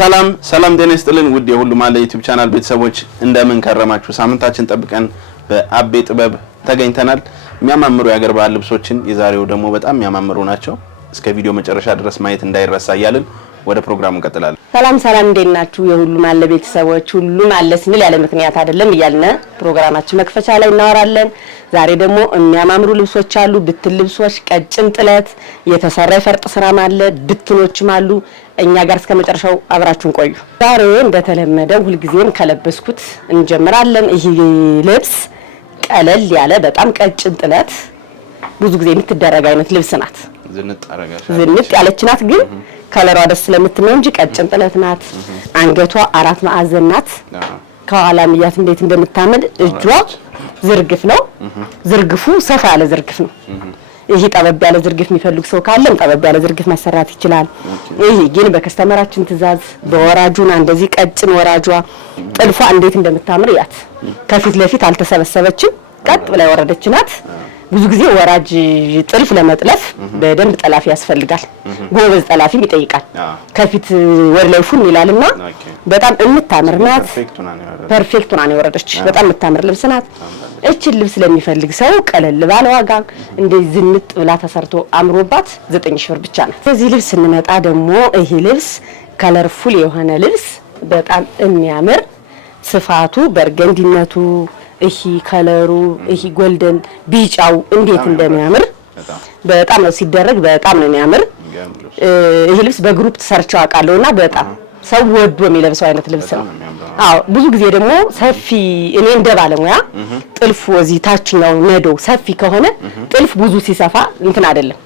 ሰላም ጤና ይስጥልን ውድ የሁሉ ማለ ዩቲዩብ ቻናል ቤተሰቦች እንደምን ከረማችሁ? ሳምንታችን ጠብቀን በአቤ ጥበብ ተገኝተናል። የሚያማምሩ የአገር ባህል ልብሶችን የዛሬው ደግሞ በጣም የሚያማምሩ ናቸው። እስከ ቪዲዮ መጨረሻ ድረስ ማየት እንዳይረሳ እያልን ወደ ፕሮግራሙ እንቀጥላለን። ሰላም እንደናችሁ የሁሉ ማለ ቤተሰቦች ሁሉ ማለ ስንል ያለ ምክንያት አይደለም እያልን ፕሮግራማችን መክፈቻ ላይ እናወራለን። ዛሬ ደግሞ የሚያማምሩ ልብሶች አሉ። ብትን ልብሶች፣ ቀጭን ጥለት፣ የተሰራ ፈርጥ ስራም አለ፣ ብትኖችም አሉ። እኛ ጋር እስከ መጨረሻው አብራችሁን ቆዩ። ዛሬ እንደተለመደው ሁልጊዜም ከለበስኩት እንጀምራለን። ይሄ ልብስ ቀለል ያለ በጣም ቀጭን ጥለት ብዙ ጊዜ የምትደረግ አይነት ልብስ ናት። ዝንጥ ያለች ናት ግን ከለሯ ደስ ስለምትል ነው እንጂ ቀጭን ጥለት ናት። አንገቷ አራት ማዕዘን ናት። ከኋላ ምያት እንዴት እንደምታመድ እጇ ዝርግፍ ነው። ዝርግፉ ሰፋ ያለ ዝርግፍ ነው። ይሄ ጠበብ ያለ ዝርግፍ የሚፈልግ ሰው ካለም ጠበብ ያለ ዝርግፍ መሰራት ይችላል። ይሄ ግን በከስተመራችን ትዕዛዝ በወራጁና እንደዚህ ቀጭን ወራጇ ጥልፏ እንዴት እንደምታምር ያት። ከፊት ለፊት አልተሰበሰበችም፣ ቀጥ ብላ ወረደች ናት። ብዙ ጊዜ ወራጅ ጥልፍ ለመጥለፍ በደንብ ጠላፊ ያስፈልጋል። ጎበዝ ጠላፊም ይጠይቃል። ከፊት ወር ላይ ፉን ይላልና በጣም የምታምር ናት። ፐርፌክት ሆና ነው የወረደች። በጣም የምታምር ልብስ ናት። እቺን ልብስ ለሚፈልግ ሰው ቀለል ባለ ዋጋ እንደዚህ ዝንጥ ብላ ተሰርቶ አምሮባት 9000 ብር ብቻ ነው። ስለዚህ ልብስ እንመጣ ደግሞ ይሄ ልብስ ከለርፉል የሆነ ልብስ በጣም የሚያምር ስፋቱ በርገንዲነቱ ይሄ ከለሩ ይሄ ጎልደን ቢጫው እንዴት እንደሚያምር በጣም ነው ሲደረግ በጣም ነው የሚያምር። ይሄ ልብስ በግሩፕ ተሰርቻው አውቃለሁና በጣም ሰው ወዶ የሚለብሰው አይነት ልብስ ነው። አዎ ብዙ ጊዜ ደግሞ ሰፊ እኔ እንደ ባለሙያ ጥልፍ ወዚ ታችኛው ነዶ ሰፊ ከሆነ ጥልፍ ብዙ ሲሰፋ እንትን አይደለም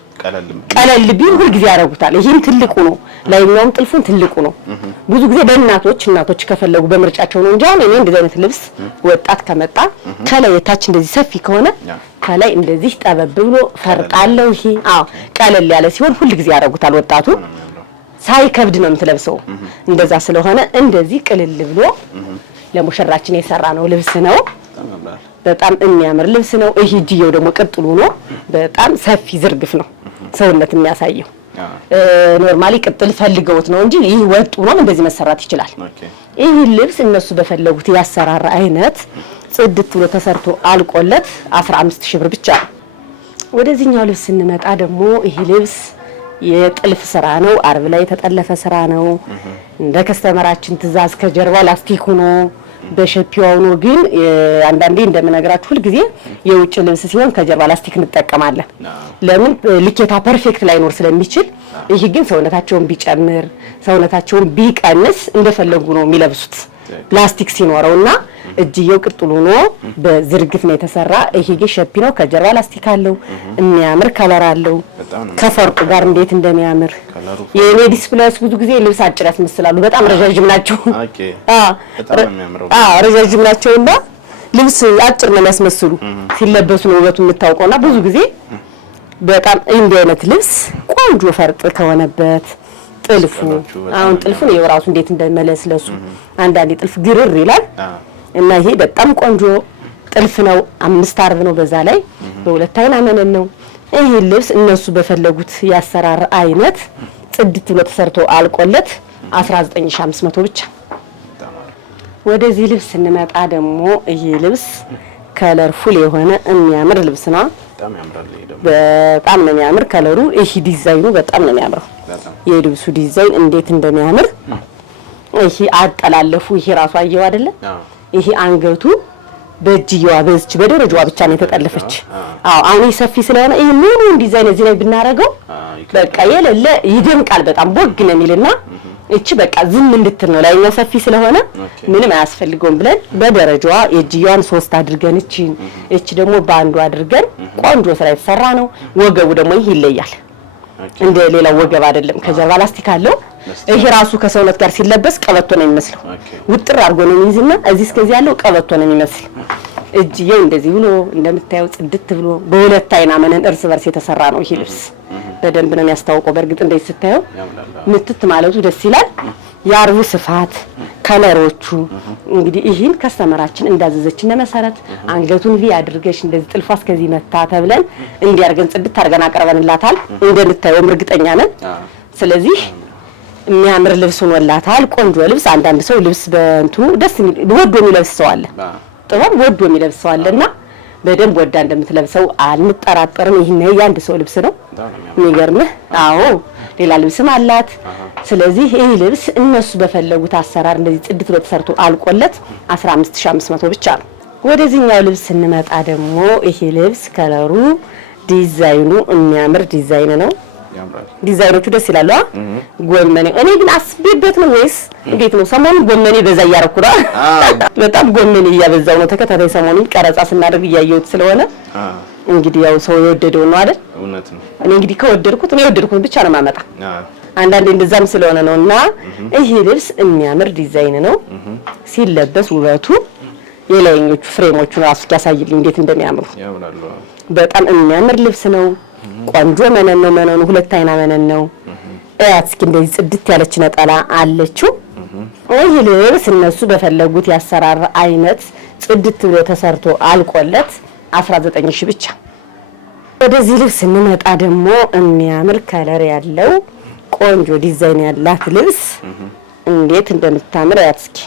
ቀለል ቢል ሁሉ ጊዜ ያረጉታል። ይሄም ትልቁ ነው፣ ላይኛውም ጥልፉን ትልቁ ነው። ብዙ ጊዜ እናቶች ከፈለጉ በምርጫቸው ነው እንጂ አሁን እኔ እንደዚህ አይነት ልብስ ወጣት ከመጣ ከላይ ታች እንደዚህ ሰፊ ከሆነ ከላይ እንደዚህ ጠበብ ብሎ ፈርጣለው። ይሄ ቀለል ያለ ሲሆን ሁሉ ጊዜ ያረጉታል ወጣቱ ሳይከብድ ነው የምትለብሰው። እንደዛ ስለሆነ እንደዚህ ቅልል ብሎ ለሙሽራችን የሰራ ነው ልብስ ነው። በጣም የሚያምር ልብስ ነው። ይሄ እጅየው ደግሞ ቅጥሉ ነው። በጣም ሰፊ ዝርግፍ ነው ሰውነት የሚያሳየው። ኖርማሊ ቅጥል ፈልገውት ነው እንጂ ይሄ ወጡ ነው እንደዚህ መሰራት ይችላል። ይሄ ልብስ እነሱ በፈለጉት ያሰራራ አይነት ጽድት ብሎ ተሰርቶ አልቆለት 15000 ብር ብቻ ነው። ወደዚህኛው ልብስ እንመጣ ደግሞ ይሄ ልብስ የጥልፍ ስራ ነው። አርብ ላይ የተጠለፈ ስራ ነው። እንደ ከስተመራችን ትዕዛዝ ከጀርባ ላስቲክ ሆኖ በሸፒው ነው። ግን አንዳንዴ እንደምነግራችሁ ሁሉ ጊዜ የውጭ ልብስ ሲሆን ከጀርባ ላስቲክ እንጠቀማለን። ለምን ልኬታ ፐርፌክት ላይኖር ስለሚችል። ይሄ ግን ሰውነታቸውን ቢጨምር ሰውነታቸውን ቢቀንስ እንደፈለጉ ነው የሚለብሱት ላስቲክ ሲኖረውና እጅየው ቅጥሉ ነው በዝርግፍ ነው የተሰራ። ይሄ ግን ሸፒ ነው ከጀርባ ላስቲክ አለው። የሚያምር ከለር አለው ከፈርጡ ጋር እንዴት እንደሚያምር። የሌዲስ ፕለስ ብዙ ጊዜ ልብስ አጭር ያስመስላሉ። በጣም ረጃጅም ናቸው። ረጃጅም ናቸውና ልብስ አጭር ነው የሚያስመስሉ። ሲለበሱ ነው ውበቱ የምታውቀውና ብዙ ጊዜ በጣም እንዲህ አይነት ልብስ ቆንጆ ፈርጥ ከሆነበት ጥልፉ አሁን ጥልፉን የራሱ እንዴት እንደመለስለሱ አንዳንዴ ጥልፍ ግርር ይላል እና ይሄ በጣም ቆንጆ ጥልፍ ነው። 5 አርብ ነው በዛ ላይ በሁለት አይና መነን ነው። ይሄ ልብስ እነሱ በፈለጉት ያሰራር አይነት ጽድት ብሎ ተሰርቶ አልቆለት 19500 ብቻ። ወደዚህ ልብስ እንመጣ ደግሞ ይሄ ልብስ ከለርፉል የሆነ የሚያምር ልብስ ነው። በጣም ነው የሚያምር ከለሩ። ይሄ ዲዛይኑ በጣም ነው የሚያምረው። የልብሱ ዲዛይን እንዴት እንደሚያምር ይሄ አጠላለፉ ይሄ ራሱ አየው አይደለ? ይሄ አንገቱ በእጅየዋ በዝች በደረጃዋ ብቻ ነው የተጠለፈች። አሁን ሰፊ ስለሆነ ይሄ ሙሉ ዲዛይን እዚህ ላይ ብናረገው በቃ የሌለ ይደምቃል። በጣም ቦግ ነው የሚልና እቺ በቃ ዝም እንድትል ነው። ላይኛው ሰፊ ስለሆነ ምንም አያስፈልገውም ብለን በደረጃዋ የእጅየዋን 3 አድርገን እቺ ደግሞ ባንዱ አድርገን ቆንጆ ስራ የተሰራ ነው። ወገቡ ደግሞ ይሄ ይለያል። እንደ ሌላው ወገብ አይደለም። ከጀርባ ላስቲክ አለው። ይሄ ራሱ ከሰውነት ጋር ሲለበስ ቀበቶ ነው የሚመስለው። ውጥር አድርጎ ነው የሚይዝና እዚህ እስከዚህ ያለው ቀበቶ ነው የሚመስል። እጅየው እንደዚህ ብሎ እንደምታየው ጽድት ብሎ በሁለት አይና መነን እርስ በርስ የተሰራ ነው። ይሄ ልብስ በደንብ ነው የሚያስታውቀው። በእርግጥ እንደዚህ ስታየው ምትት ማለቱ ደስ ይላል። የአርቡ ስፋት ከለሮቹ እንግዲህ ይሄን ከስተመራችን እንዳዘዘችን መሰረት አንገቱን ቪ አድርገሽ እንደዚህ ጥልፋ እስከዚህ መታ ተብለን እንዲያርገን ጽድት አርገና አቀርበንላታል። እንደምታየው እርግጠኛ ነን። ስለዚህ የሚያምር ልብስ ሆኖላታል። ቆንጆ ልብስ። አንዳንድ ሰው ልብስ በእንትኑ ደስ ወዶ የሚለብሰው አለ፣ ጥበብ ወዶ የሚለብሰው አለና በደንብ ወዳ እንደምትለብሰው አንጠራጠርም። ይሄ ነው የአንድ ሰው ልብስ ነው የሚገርምህ። አዎ ሌላ ልብስም አላት። ስለዚህ ይሄ ልብስ እነሱ በፈለጉት አሰራር እንደዚህ ጽድት ብሎ ተሰርቶ አልቆለት 15500 ብቻ ነው። ወደዚህኛው ልብስ ስንመጣ ደግሞ ይሄ ልብስ ከለሩ ዲዛይኑ የሚያምር ዲዛይን ነው። ዲዛይኖቹ ደስ ይላሉ። ጎመኔ እኔ ግን አስቤበት ነው ወይስ እንዴት ነው? ሰሞኑን ጎመኔ በዛ እያረኩ ነው። በጣም ጎመኔ እያበዛው ነው። ተከታታይ ሰሞኑን ቀረጻ ስናደርግ እያየሁት ስለሆነ እንግዲህ ያው ሰው የወደደው ነው አይደል? እውነት ነው። እኔ እንግዲህ የወደድኩት ብቻ ነው ማመጣ። አንዳንዴ እንደዛም ስለሆነ ነውና ይሄ ልብስ የሚያምር ዲዛይን ነው። ሲለበስ ውበቱ የላይኞቹ ፍሬሞቹ ራሱ ያሳይልኝ እንዴት እንደሚያምሩ። በጣም የሚያምር ልብስ ነው። ቆንጆ መነን ነው። መነኑ ሁለት አይና መነን ነው። እያት እስኪ እንደዚህ ጽድት ያለች ነጠላ አለችው። ይሄ ልብስ እነሱ በፈለጉት ያሰራር አይነት ጽድት ብሎ ተሰርቶ አልቆለት 19000 ብቻ። ወደዚህ ልብስ ስንመጣ ደግሞ የሚያምር ከለር ያለው ቆንጆ ዲዛይን ያላት ልብስ እንዴት እንደምታምር እያት እስኪ።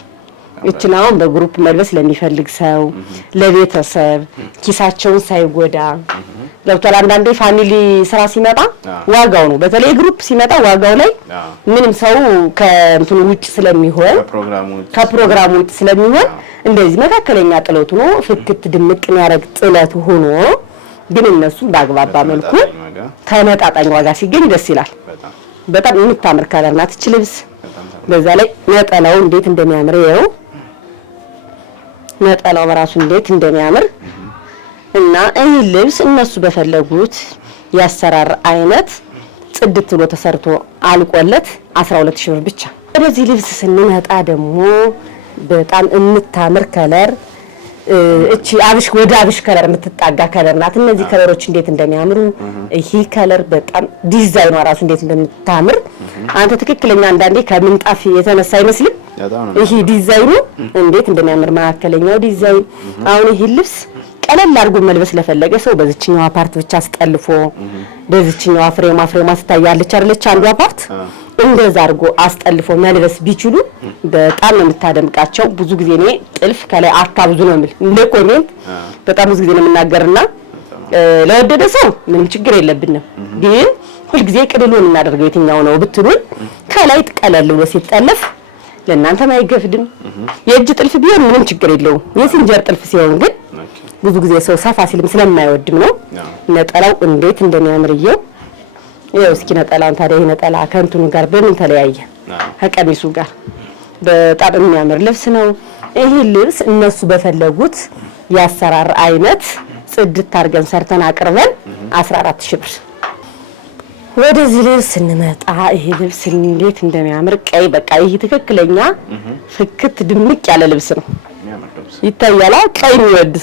እችናውን በግሩፕ መልበስ ለሚፈልግ ሰው ለቤተሰብ ኪሳቸውን ሳይጎዳ ገብቷል። አንዳንዴ ፋሚሊ ስራ ሲመጣ ዋጋው ነው፣ በተለይ ግሩፕ ሲመጣ ዋጋው ላይ ምንም ሰው ከእንትኑ ውጭ ስለሚሆን ከፕሮግራሙ ውጭ ስለሚሆን እንደዚህ መካከለኛ ጥለት ሆኖ ፍክት ድምቅ የሚያደርግ ጥለት ሆኖ ግን እነሱ በአግባባ መልኩ ተመጣጣኝ ዋጋ ሲገኝ ደስ ይላል። በጣም የምታምር ከለር ናት እች ልብስ። በዛ ላይ ነጠላው እንዴት እንደሚያምር ይኸው፣ ነጠላው በራሱ እንዴት እንደሚያምር እና ይህ ልብስ እነሱ በፈለጉት ያሰራር አይነት ጽድት ብሎ ተሰርቶ አልቆለት 12000 ብር ብቻ። ወደዚህ ልብስ ስንመጣ ደግሞ በጣም የምታምር ከለር እቺ አብሽ ወደ አብሽ ከለር የምትጣጋ ከለር ናት። እነዚህ ከለሮች እንዴት እንደሚያምሩ ይሄ ከለር በጣም ዲዛይኗ ራሱ እንዴት እንደምታምር አንተ ትክክለኛ አንዳንዴ ከምንጣፍ የተነሳ አይመስልም። ይሄ ዲዛይኑ እንዴት እንደሚያምር መካከለኛው ዲዛይን። አሁን ይሄ ልብስ ቀለል አድርጎ መልበስ ለፈለገ ሰው በዚህኛው ፓርት ብቻ አስጠልፎ በዚህኛው ፍሬማ ትታያለች አይደለች? አንዷ ፓርት እንደዛ አድርጎ አስጠልፎ መልበስ ቢችሉ በጣም ነው የምታደምቃቸው። ብዙ ጊዜ እኔ ጥልፍ ከላይ አታብዙ ነው የምል እንደ ኮሜንት በጣም ብዙ ጊዜ ነው የምናገርና ለወደደ ሰው ምንም ችግር የለብንም። ግን ሁልጊዜ ቅልሉን እናደርገው የትኛው ነው ብትሉን ከላይ ቀለል ብሎ ሲጠለፍ ለእናንተም አይገፍድም። የእጅ ጥልፍ ቢሆን ምንም ችግር የለውም። የሲንጀር ጥልፍ ሲሆን ግን ብዙ ጊዜ ሰው ሰፋ ሲልም ስለማይወድም ነው። ነጠላው እንዴት እንደሚያምርየው ይኸው እስኪ ነጠላውን ታዲያ ይሄ ነጠላ ከእንትኑ ጋር በምን ተለያየ? ከቀሚሱ ጋር በጣም የሚያምር ልብስ ነው። ይሄ ልብስ እነሱ በፈለጉት ያሰራር አይነት ጽድት አድርገን ሰርተን አቅርበን 14000 ብር። ወደዚህ ልብስ ስንመጣ ይሄ ልብስ እንዴት እንደሚያምር ቀይ፣ በቃ ይሄ ትክክለኛ ፍክት ድምቅ ያለ ልብስ ነው። ይታያላ። ቀይ የሚወድ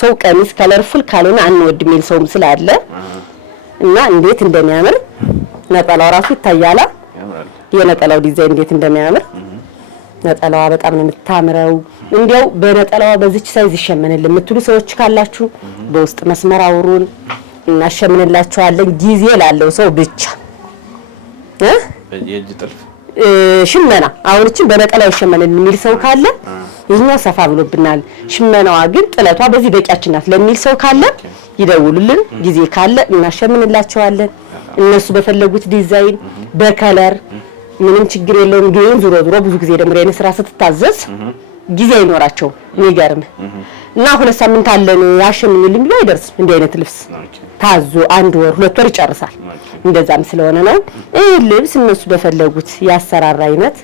ሰው ቀሚስ ከለርፉል ካልሆነ አንወድ የሚል ሰውም ስላለ እና እንዴት እንደሚያምር ነጠላው ራሱ ይታያላ። የነጠላው ዲዛይን እንዴት እንደሚያምር ነጠላዋ በጣም ነው የምታምረው። እንዲያው በነጠላዋ በዚች ሳይዝ ይሸመንልን የምትሉ ሰዎች ካላችሁ በውስጥ መስመር አውሩን እናሸምንላችኋለን። ጊዜ ላለው ሰው ብቻ የእጅ ጥልፍ ሽመና አሁን እቺ በነጠላው ይሸመንልን የሚል ሰው ካለ ይሄኛው ሰፋ ብሎብናል፣ ሽመናዋ ግን ጥለቷ በዚህ በቂያችን ናት ለሚል ሰው ካለ ይደውሉልን። ጊዜ ካለ እናሸምንላቸዋለን። እነሱ በፈለጉት ዲዛይን በከለር ምንም ችግር የለውም። ግን ዙሮ ብዙ ጊዜ ደግሞ የኔ ስራ ስትታዘዝ ጊዜ አይኖራቸው የሚገርም እና 2 ሳምንት አለን ያሸምንልን ብሎ አይደርስም። እንዲህ አይነት ልብስ ታዞ 1 ወር 2 ወር ይጨርሳል። እንደዛም ስለሆነ ነው ይሄ ልብስ እነሱ በፈለጉት ያሰራር አይነት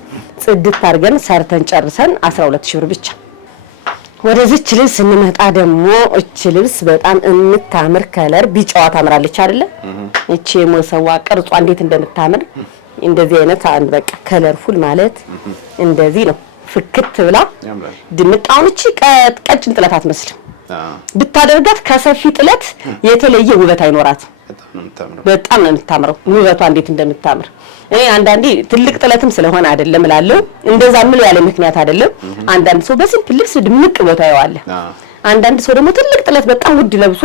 ጽድት አድርገን ሰርተን ጨርሰን 12000 ብር ብቻ። ወደዚች ልብስ ስንመጣ ደግሞ እቺ ልብስ በጣም የምታምር ከለር ቢጫዋ ታምራለች አይደለ? እቺ የሞሰዋ ቅርጿ እንዴት እንደምታምር እንደዚህ አይነት አንድ በቃ ከለርፉል ማለት እንደዚህ ነው። ፍክት ብላ ድምጣውን እቺ ቀጭን ጥለት አትመስልም። ብታደርጋት ከሰፊ ጥለት የተለየ ውበት አይኖራትም። በጣም ነው የምታምረው። ውበቷ እንዴት እንደምታምር እኔ አንዳንዴ ትልቅ ጥለትም ስለሆነ አይደለም እላለሁ። እንደዛ ምን ያለ ምክንያት አይደለም። አንዳንድ ሰው በሲምፕል ልብስ ድምቅ ቦታ ያዋለ፣ አንዳንድ ሰው ደግሞ ትልቅ ጥለት በጣም ውድ ለብሶ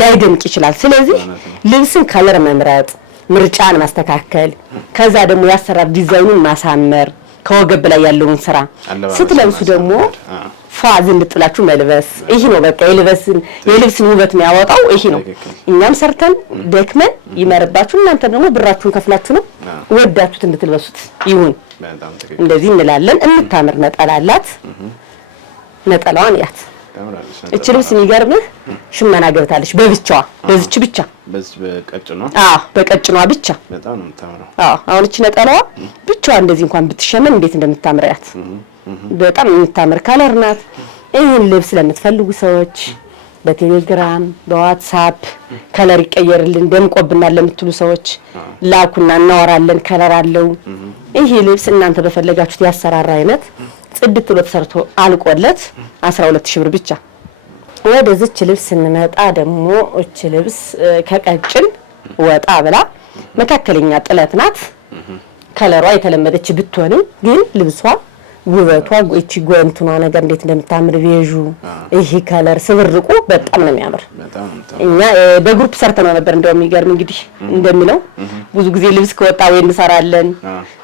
ላይደምቅ ይችላል። ስለዚህ ልብስን ከለር መምረጥ ምርጫን ማስተካከል ከዛ ደግሞ ያሰራር ዲዛይኑን ማሳመር ከወገብ ላይ ያለውን ስራ ስትለብሱ ደግሞ ፋዝን ልጥላችሁ መልበስ ይሄ ነው በቃ የልብስን ውበት የሚያወጣው ይሄ ነው እኛም ሰርተን ደክመን ይመርባችሁ እናንተ ደግሞ ብራችሁን ከፍላችሁ ነው ወዳችሁት እንድትልበሱት ይሁን እንደዚህ እንላለን እንታምር ነጠላላት ነጠላዋን ያት እቺ ልብስ የሚገርምህ ሽመና ገብታለች በብቻዋ በዚች ብቻ በቀጭኗ በቀጭኗ ብቻ በጣም ነው የምታምረው አሁን እቺ ነጠላዋ ብቻዋ እንደዚህ እንኳን ብትሸመን እንዴት እንደምታምር ያት በጣም የምታምር ካለር ናት ይሄን ልብስ ለምትፈልጉ ሰዎች በቴሌግራም በዋትስአፕ ከለር ይቀየርልን ደምቆብናል ለምትሉ ሰዎች ላኩና እናወራለን ከለር አለው ይሄ ልብስ እናንተ በፈለጋችሁት ያሰራራ አይነት ጽድት ብሎ ተሰርቶ አልቆለት 12000 ብር ብቻ ወደዚች ልብስ እንመጣ ደግሞ እቺ ልብስ ከቀጭን ወጣ ብላ መካከለኛ ጥለት ናት ከለሯ የተለመደች ብትሆንም ግን ልብሷ ውበቷ እቺ ጎንቱና ነገር እንዴት እንደምታምር ቬጁ ይሄ ከለር ስብርቁ በጣም ነው የሚያምር እኛ በግሩፕ ሰርተን ነበር እንደው የሚገርም እንግዲህ እንደሚለው ብዙ ጊዜ ልብስ ከወጣ ወይ እንሰራለን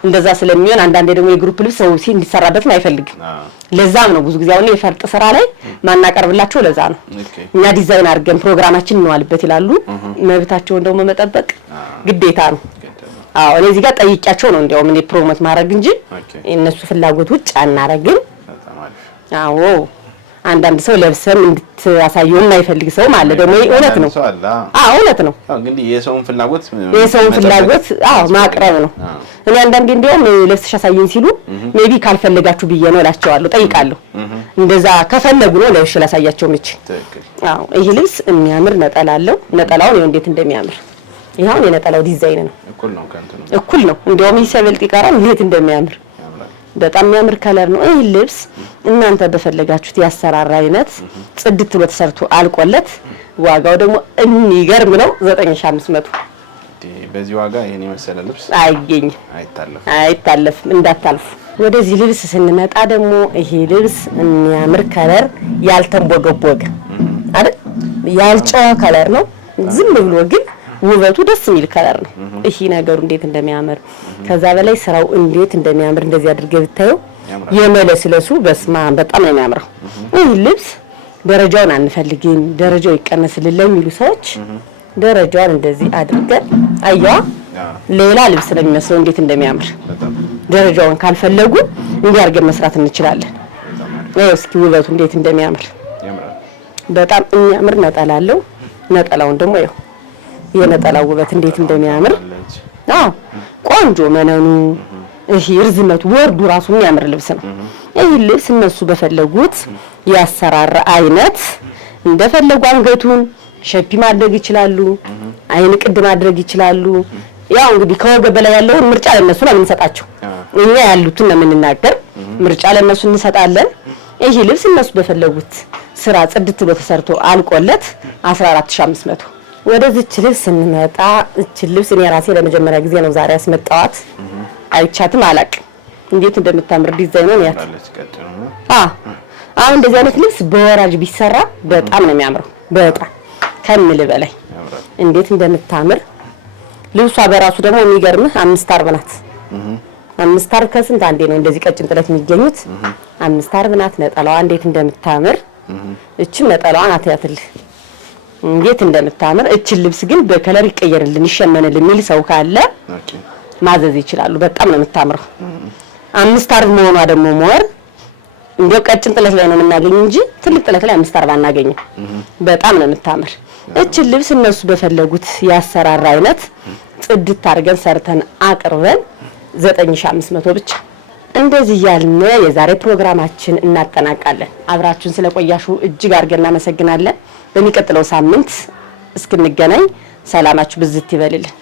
እንደዛ ስለሚሆን አንዳንዴ ደግሞ የግሩፕ ልብስ ሰው እንዲሰራበት አይፈልግም ለዛም ነው ብዙ ጊዜ አሁን የፈርጥ ስራ ላይ ማናቀርብላቸው ለዛ ነው እኛ ዲዛይን አድርገን ፕሮግራማችን እንዋልበት ይላሉ መብታቸውን ደግሞ መጠበቅ ግዴታ ነው እኔ እዚህ ጋር ጠይቂያቸው ነው እንደው ምን ፕሮሞት ማድረግ እንጂ እነሱ ፍላጎት ውጭ አናረግም አንዳንድ ሰው ለብሰም እንድታሳየው የማይፈልግ ሰው ማለት ደግሞ እውነት ነው እውነት ነው እንግዲህ የሰውን ፍላጎት ማቅረብ ነው እኔ አንዳንዴ እንደውም ለብሰሽ አሳየኝ ሲሉ ሜቢ ካልፈለጋችሁ ብዬ ነው እላቸዋለሁ ጠይቃለሁ እንደዛ ከፈለጉ ነው ለብሽ ላሳያቸው ምች ይሄ ልብስ የሚያምር ነጠላ አለው ነጠላው ነው እንዴት እንደሚያምር ይሄው የነጠላው ዲዛይን ነው እኩል ነው እንደውም ይሰበልጥ ይቀራል እንዴት እንደሚያምር በጣም የሚያምር ከለር ነው ይሄ ልብስ እናንተ በፈለጋችሁት ያሰራራ አይነት ጽድት ብሎ ተሰርቶ አልቆለት ዋጋው ደግሞ የሚገርም ነው 9500 በዚህ ዋጋ ይሄን የመሰለ ልብስ አይገኝም አይታለፍም እንዳታልፉ ወደዚህ ልብስ ስንመጣ ደግሞ ይሄ ልብስ የሚያምር ከለር ያልተንቦገቦገ አይደል ያልጨዋ ከለር ነው ዝም ብሎ ግን ውበቱ ደስ የሚል ከለር ነው ይሄ ነገሩ እንዴት እንደሚያምር ከዛ በላይ ስራው እንዴት እንደሚያምር እንደዚህ አድርገህ ብታዩ የመለስለሱ በስማ በጣም ነው የሚያምረው ይሄ ልብስ ደረጃውን አንፈልግም ደረጃው ይቀነስልን ለሚሉ ሰዎች ደረጃውን እንደዚህ አድርገን አያዋ ሌላ ልብስ ነው የሚመስለው እንዴት እንደሚያምር ደረጃውን ካልፈለጉ እንዲህ አድርገን መስራት እንችላለን እስኪ ውበቱ እንዴት እንደሚያምር በጣም የሚያምር ነጠላ አለው ነጠላውን ደግሞ ይኸው የነጠላው ውበት እንዴት እንደሚያምር ቆንጆ መነኑ ይሄ ርዝመቱ ወርዱ ራሱ የሚያምር ልብስ ነው ይሄ ልብስ እነሱ በፈለጉት ያሰራራ አይነት እንደፈለጉ አንገቱን ሸፒ ማድረግ ይችላሉ አይን ቅድ ማድረግ ይችላሉ ያው እንግዲህ ከወገብ በላይ ያለውን ምርጫ ለነሱ ነው የምንሰጣቸው እኛ ያሉትን ነው የምንናገር ምርጫ ለነሱ እንሰጣለን ይሄ ልብስ እነሱ በፈለጉት ስራ ጽድት ብሎ ተሰርቶ አልቆለት 14500 ወደዚች ልብስ እንመጣ እቺ ልብስ እኔ ራሴ ለመጀመሪያ ጊዜ ነው ዛሬ ያስመጣዋት አይቻትም አላቅ እንዴት እንደምታምር ዲዛይኑን ያት አሁን እንደዚህ አይነት ልብስ በወራጅ ቢሰራ በጣም ነው የሚያምረው በጣም ከምል በላይ እንዴት እንደምታምር ልብሷ በራሱ ደግሞ የሚገርምህ 5 አርብ ናት 5 አርብ ከስንት አንዴ ነው እንደዚህ ቀጭን ጥለት የሚገኙት 5 አርብ ናት ነጠላዋ እንዴት እንደምታምር እቺ ነጠላዋን አትያትልህ እንዴት እንደምታምር እቺ ልብስ ግን በከለር ይቀየርልን ይሸመንልን ሚል ሰው ካለ ማዘዝ ይችላሉ በጣም ነው የምታምረው 5 አርብ መሆኗ ደግሞ ሞር እንደው ቀጭን ጥለት ላይ ነው የምናገኝ እንጂ ትልቅ ጥለት ላይ 5 አርብ አናገኝም በጣም ነው የምታምር እቺ ልብስ እነሱ በፈለጉት ያሰራራ አይነት ጽድት አድርገን ሰርተን አቅርበን 9500 ብቻ እንደዚህ ያልነ የዛሬ ፕሮግራማችን እናጠናቃለን አብራችሁን ስለቆያችሁ እጅግ አድርገን እናመሰግናለን በሚቀጥለው ሳምንት እስክንገናኝ ሰላማችሁ ብዝት ይበልልን